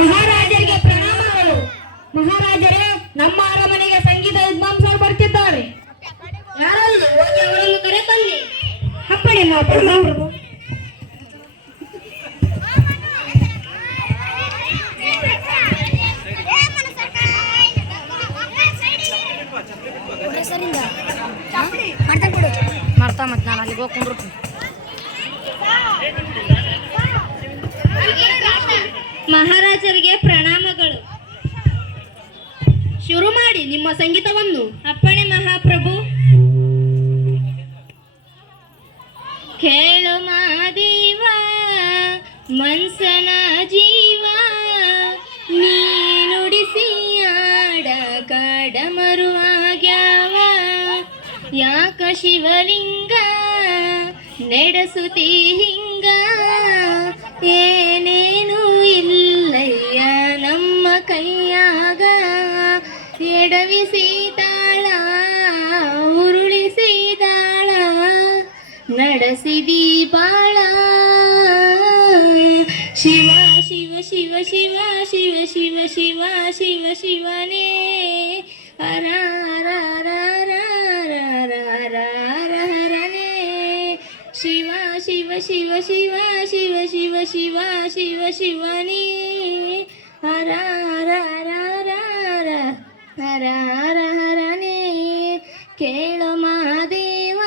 ಮಹಾರಾಜರಿಗೆ ಪ್ರಣಾಮಗಳು. ಮಹಾರಾಜರೇ, ನಮ್ಮ ಅರಮನೆಗೆ ಸಂಗೀತ ವಿದ್ವಾಂಸರು ಬರ್ತಿದ್ದಾರೆ. ಯಾರಲ್ಲಿ ಹೋಗಿ ಅವರನ್ನು ಕರೆ ತನ್ನಿ. ಅಪ್ಪಣೆ ಮಹಾಪ್ರಭು. ಮಾಡ್ತಾ ಮತ್ತೆ ನಾನು ಅಲ್ಲಿಗೆ ಹೋಗಿ ಕುಂದಿರ್ತೀನಿ. ಮಹಾರಾಜರಿಗೆ ಪ್ರಣಾಮಗಳು. ಶುರು ಮಾಡಿ ನಿಮ್ಮ ಸಂಗೀತವನ್ನು. ಅಪ್ಪಣೆ ಮಹಾಪ್ರಭು. ಕೇಳು ಮಾದೇವ ಮನ್ಸನ ಜೀವ, ನೀ ನುಡಿಸಿ ಆಡ ಕಾಡಮರು ಆಗ್ಯಾವ. ಯಾಕ ಶಿವಲಿಂಗ ನಡೆಸುತ್ತಿ ಹಿಂಗ, ಏನೇನು ಇಲ್ಲಯ್ಯ ನಮ್ಮ ಕೈಯಾಗ. ಎಡವಿಸಿದಾಳ ಉರುಳಿಸಿದಾಳ, ನಡೆಸಿದಿ ಬಾಳ. ಶಿವ ಶಿವ ಶಿವ ಶಿವ ಶಿವ ಶಿವ ಶಿವ ಶಿವ ಶಿವನೇ ಹರ ಹರ ಹರ ಹರ ಹರ ಹರನೇ. ಶಿವ ಶಿವ ಶಿವ ಶಿವ ಶಿವ ಶಿವ ಶಿವ ಶಿವ ಶಿವನೇ ಹರ ಹರ ಹರ ಹರ ಹರ ಹರ ಹರನೇ. ಕೇಳು ಮಾದೇವ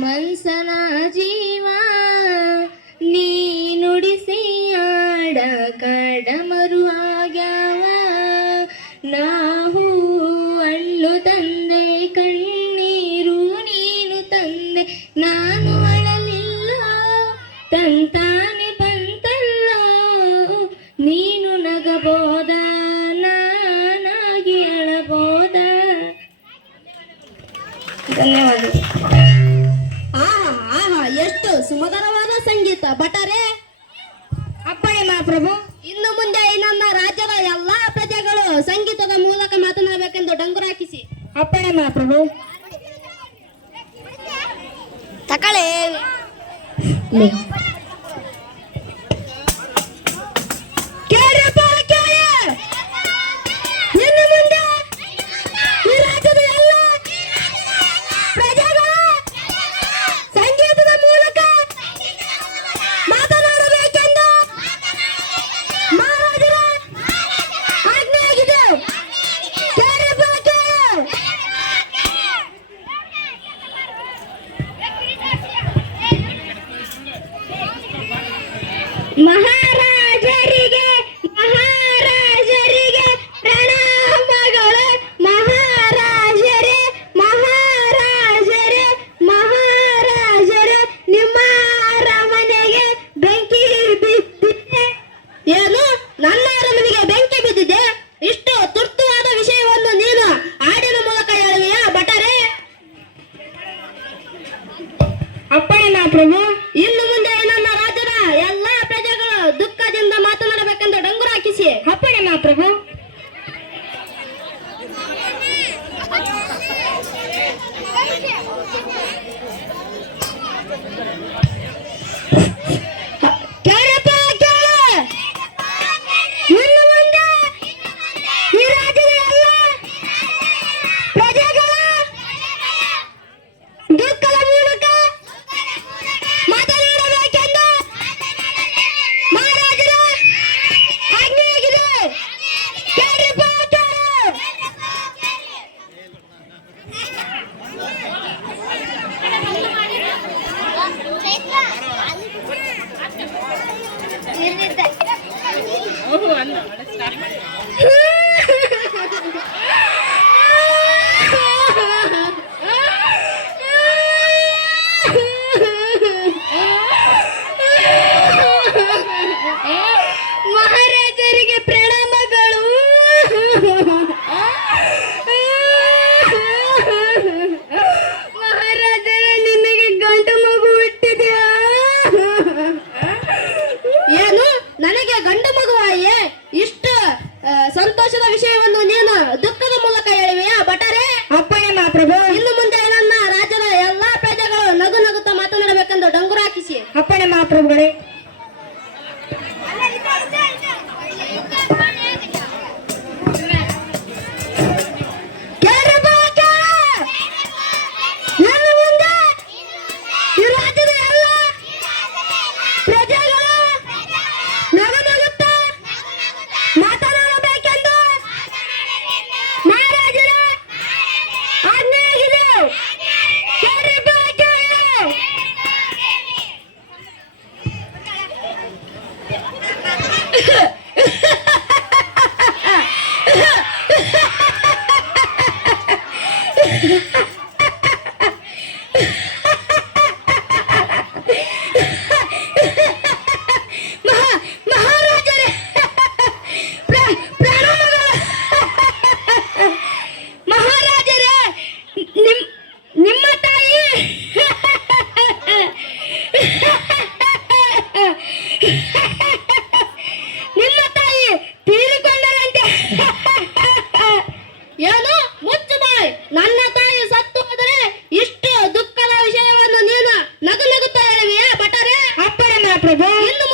ಮನ್ಸನ ಜೀವ, ನೀ ನುಡಿಸಿ ಆಡ ಕಡಮರು ಆಗ್ಯಾವ. ನಾವು ಹಣ್ಣು ತಂದೆ ಕಣ್ಣೀರು ನೀನು ತಂದೆ, ನಾನು ಅಳಲಿಲ್ಲ ತಂತಾನೆ ಬಂತಲ್ಲ. ನೀನು ನಗಬೋದ ನಾನಾಗಿ ಅಳಬೋದ. ಧನ್ಯವಾದ. ಆಹಾ ಆಹಾ, ಎಷ್ಟು ಸುಮಧುರವಾದ ಸಂಗೀತ ಭಟರೇ. ಅಪ್ಪಣೆ ಮಹಾಪ್ರಭು. ಇನ್ನು ಮುಂದೆ ನನ್ನ ರಾಜ್ಯದ ಎಲ್ಲಾ ಪ್ರಜೆಗಳು ಸಂಗೀತದ ಮೂಲಕ ಮಾತನಾಡಬೇಕೆಂದು ಡಂಗುರ ಹಾಕಿಸಿ. ಅಪ್ಪಣೆ ಮಹಾಪ್ರಭು. ತಕಳೆ ಕೇಳ್ರಪ್ಪ, ಕೇಳಿ. ಇನ್ನು ಮುಂದೆ ಈ ರಾಜ್ಯದ ಎಲ್ಲ ಪ್ರಜೆಗಳು ಸಂಗೀತದ ಮೂಲಕ ಮಾತನಾಡಬೇಕೆಂದು ಮಹಾರಾಜರ ಆಜ್ಞೆಯಾಗಿದೆ. ಕೇಳ್ರಪ್ಪ, ಕೇಳಿ. ಮಹಾರಾಜರಿಗೆ ಮಹಾರಾಜರಿಗೆ ಪ್ರಣಾಮಗಳು. ಮಹಾರಾಜರೇ ಮಹಾರಾಜರೇ ಮಹಾರಾಜರೇ, ನಿಮ್ಮ ಅರಮನೆಗೆ ಬೆಂಕಿ ಬಿದ್ದಿದೆ. ಏನು, ನನ್ನ ಅರಮನೆಗೆ ಬೆಂಕಿ ಬಿದ್ದಿದೆ? ಇಷ್ಟು ತುರ್ತುವಾದ ವಿಷಯವನ್ನು ನೀನು ಹಾಡಿನ ಮೂಲಕ ಹೇಳುವೆಯಾ ಭಟರೇ? ಅಪ್ಪಣೆ ಮಹಾಪ್ರಭು. ಇನ್ನು ಮುಂದೆ ನನ್ನ ರಾಜ್ಯದ ಎಲ್ಲಾ ಪ್ರಜೆಗಳು ದುಃಖದಿಂದ ಮಾತನಾಡಬೇಕೆಂದು ಡಂಗುರ ಹಾಕಿಸಿ. ಅಪ್ಪಣೆ ಮಹಾಪ್ರಭು. ಕೇಳಪ್ಪ, ಕೇಳು. ಇನ್ನು ಮುಂದೆ ಈ ರಾಜ್ಯದ ಎಲ್ಲ ಪ್ರಜೆಗಳು ದುಃಖದ ಮೂಲಕ ಮಾತನಾಡಬೇಕೆಂದು ಮಹಾರಾಜರ ಆಜ್ಞೆಯಾಗಿದೆ. ಕೇಳ್ರಪ್ಪ, ಕೇಳು. ಮಹಾರಾಜರಿಗೆ ಪ್ರಣಾಮಗಳು. ಮಹಾರಾಜರ, ನಿನಗೆ ಗಂಡು ಮಗು ಹುಟ್ಟಿದೆಯಾ? ಏನು, ನನಗೆ ಗಂಡು ಮಗುವಾಯೇ? ಇಷ್ಟು ಸಂತೋಷದ ವಿಷಯವನ್ನು ನೀನು ದುಃಖದ ಮೂಲಕ ಹೇಳುವೆಯಾ ಭಟರೇ? ಅಪ್ಪಣೆ ಮಹಾಪ್ರಭು. ಇನ್ನು ಮುಂದೆ ನನ್ನ ರಾಜ್ಯದ ಎಲ್ಲಾ ಪ್ರಜೆಗಳು ನಗು ನಗುತ್ತಾ ಮಾತನಾಡಬೇಕೆಂದು ಡಂಗುರ ಹಾಕಿಸಿ. ಅಪ್ಪಣೆ ಮಹಾಪ್ರಭುಗಳೇ. ಮಹಾರಾಜರೇ ಪ್ರಣಾಮಗಳು. ಮಹಾರಾಜರೇ ನಿಮ್ಮ ತಾಯಿ ನಿಮ್ಮ ತಾಯಿ ತೀರಿಕೊಂಡರಂತೆ. ಏನು ಮುಚ್ಚು ಬಾಯ್, ನನ್ನ ತಾಯಿ ಸತ್ತು ಹೋದರೆ ಇಷ್ಟು ದುಃಖದ ವಿಷಯವನ್ನು ನೀನು ನಗು ನಗುತ್ತಾ ಹೇಳುವಿಯಾ ಭಟರೇ? ಅಪ್ಪಣೆ ಮಹಾಪ್ರಭು. ಇನ್ನು